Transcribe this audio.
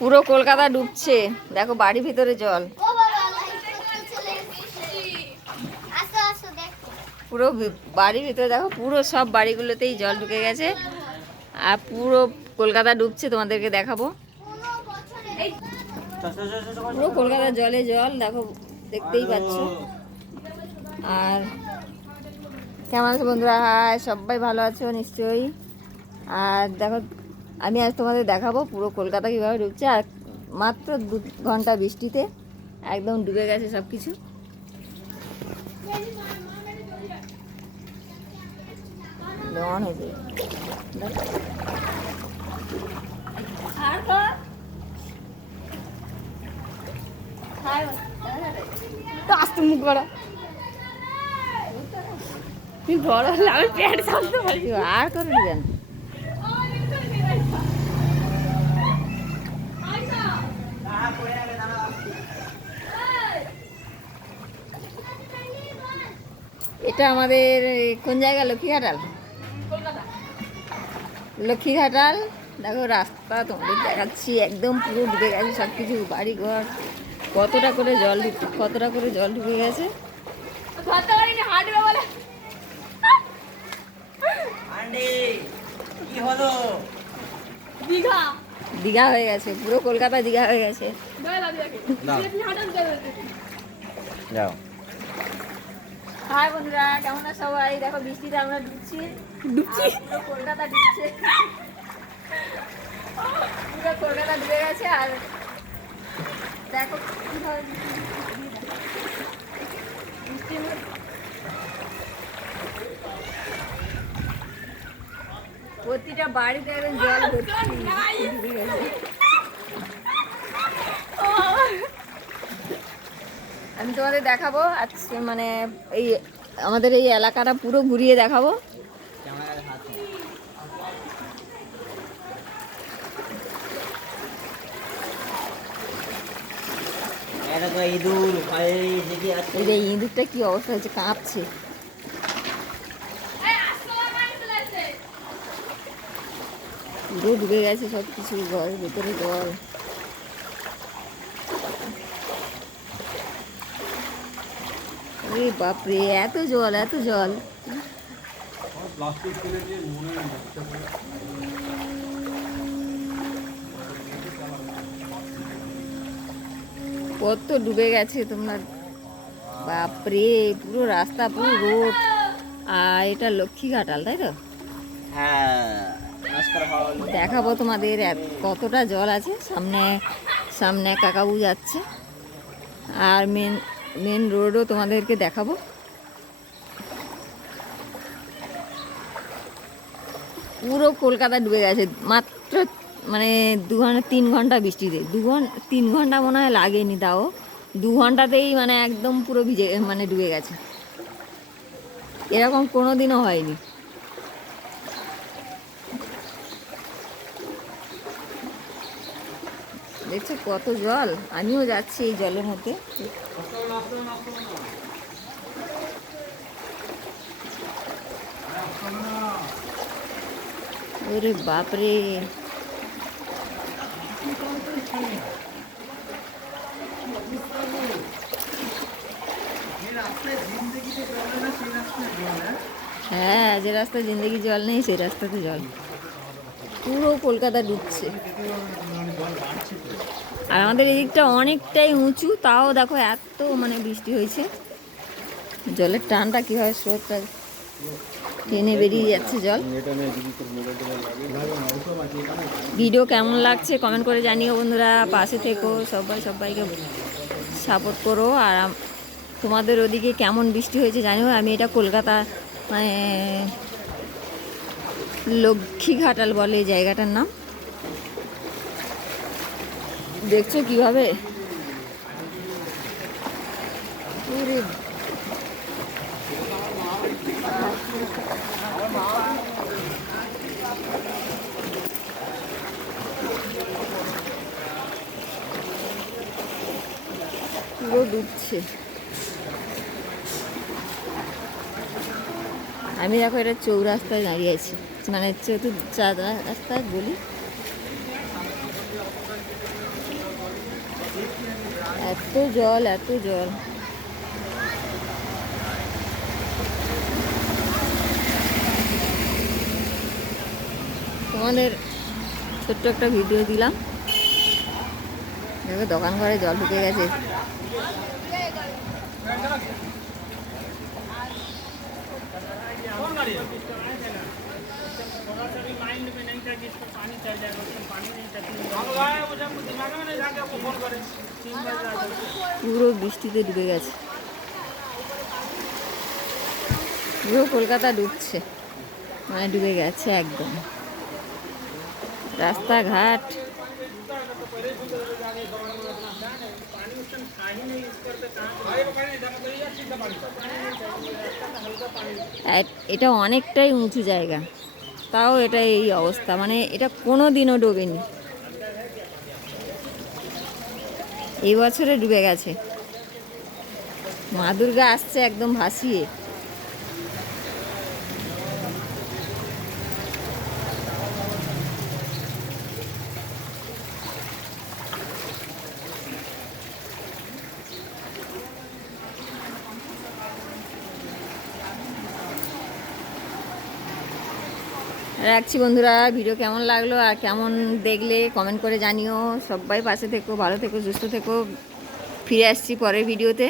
পুরো কলকাতা ডুবছে। দেখো বাড়ি ভিতরে জল। পুরো বাড়ির ভিতরে দেখো পুরো সব বাড়িগুলোতেই জল ঢুকে গেছে। আর পুরো কলকাতা ডুবছে তোমাদেরকে দেখাবো। পুরো কলকাতা জলে জল দেখো দেখতেই পাচ্ছ। আর কেমন আছো বন্ধুরা? হাই সবাই ভালো আছো নিশ্চয়ই। আর দেখো আমি আজ তোমাদের দেখাবো পুরো কলকাতা কীভাবে ডুবছে আর মাত্র দু ঘণ্টা বৃষ্টিতে একদম ডুবে গেছে সব কিছু অন হয়েছে আস্তে মুখ তুই বড় হলে আমি প্যান্ট চালতে পারি আর করে দিবেন এটা আমাদের কোন জায়গা? লক্ষ্মীঘাটাল? লক্ষ্মীঘাটাল? দেখো রাস্তা তোমাদের দেখাচ্ছি একদম পুরো ডুবে গেছে সব কিছু বাড়ি ঘর কতটা করে জল ঢুক- কতটা করে জল ঢুকে গেছে? দীঘা। দীঘা হয়ে গেছে পুরো কলকাতা দীঘা হয়ে গেছে। যাও। হাই বন্ধুরা কেমন আছো সবাই? দেখো বৃষ্টিতে আমরা ডুবছি। ডুবছি? কলকাতা ডুবছে। পুরো কলকাতা ডুবে গেছে আর দেখো কীভাবে বৃষ্টি বৃষ্টির প্রতিটা বাড়িতে একদম জল ভর্তি। ডুবে গেছে আমি তোমাদের দেখাবো। আজকে মানে এই আমাদের এই এলাকাটা পুরো ঘুরিয়ে দেখাবো। এই ইঁদুরটা কি অবস্থা হয়েছে, কাঁপছে। পুরো ডুবে গেছে সব কিছু ঘরের ভেতরে জল। ওরে বাপরে, এত জল এত জল। কত ডুবে গেছে তোমার। বাপরে, পুরো রাস্তা, পুরো রোড। আর এটা লক্ষ্মী ঘাটাল, তাই তো? দেখাবো তোমাদের কতটা জল আছে। সামনে সামনে কাকাবু যাচ্ছে। আর মেন মেন রোডও তোমাদেরকে দেখাবো। পুরো কলকাতা ডুবে গেছে। মাত্র মানে দু ঘণ্টা, তিন ঘণ্টা বৃষ্টিতে। দু ঘণ্টা তিন ঘণ্টা মনে হয় লাগেনি তাও। দু ঘন্টাতেই মানে একদম পুরো ভিজে মানে ডুবে গেছে। এরকম কোনো দিনও হয়নি। দেখছ কত জল? আমিও যাচ্ছি এই জলের মধ্যে। ওরে বাপরে। হ্যাঁ যে রাস্তা জিন্দগি জল নেই, সেই রাস্তাতে জল। পুরো কলকাতা ডুবছে। আর আমাদের এদিকটা অনেকটাই উঁচু, তাও দেখো এত মানে বৃষ্টি হয়েছে। জলের টানটা কীভাবে স্রোতটা টেনে বেরিয়ে যাচ্ছে জল। ভিডিও কেমন লাগছে কমেন্ট করে জানিও বন্ধুরা। পাশে থেকো, সবাই সবাইকে সাপোর্ট করো। আর তোমাদের ওদিকে কেমন বৃষ্টি হয়েছে জানিও। আমি এটা কলকাতা মানে লক্ষ্মীঘাটাল বলে এই জায়গাটার নাম। দেখছ কীভাবে? আমি দেখো এটা চৌরাস্তায় দাঁড়িয়ে আছি। মানে চতুর চাঁদ রাস্তা গলি এত জল এত জল। তোমাদের ছোট্ট একটা ভিডিও দিলাম। দেখো দোকান ঘরে জল ঢুকে গেছে। পুরো বৃষ্টিতে ডুবে গেছে। পুরো কলকাতা ডুবছে। মানে ডুবে গেছে একদম। রাস্তাঘাট। এটা অনেকটাই উঁচু জায়গা। তাও এটা এই অবস্থা। মানে এটা কোনো দিনও ডোবেনি। এই বছরে ডুবে গেছে। মা দুর্গা আসছে একদম ভাসিয়ে। রাখছি বন্ধুরা, ভিডিও কেমন লাগল আর কেমন দেখলে কমেন্ট করে জানিও। সবাই পাশে থেকো, ভালো থেকো, সুস্থ থেকো। ফিরে আসছি পরের ভিডিওতে।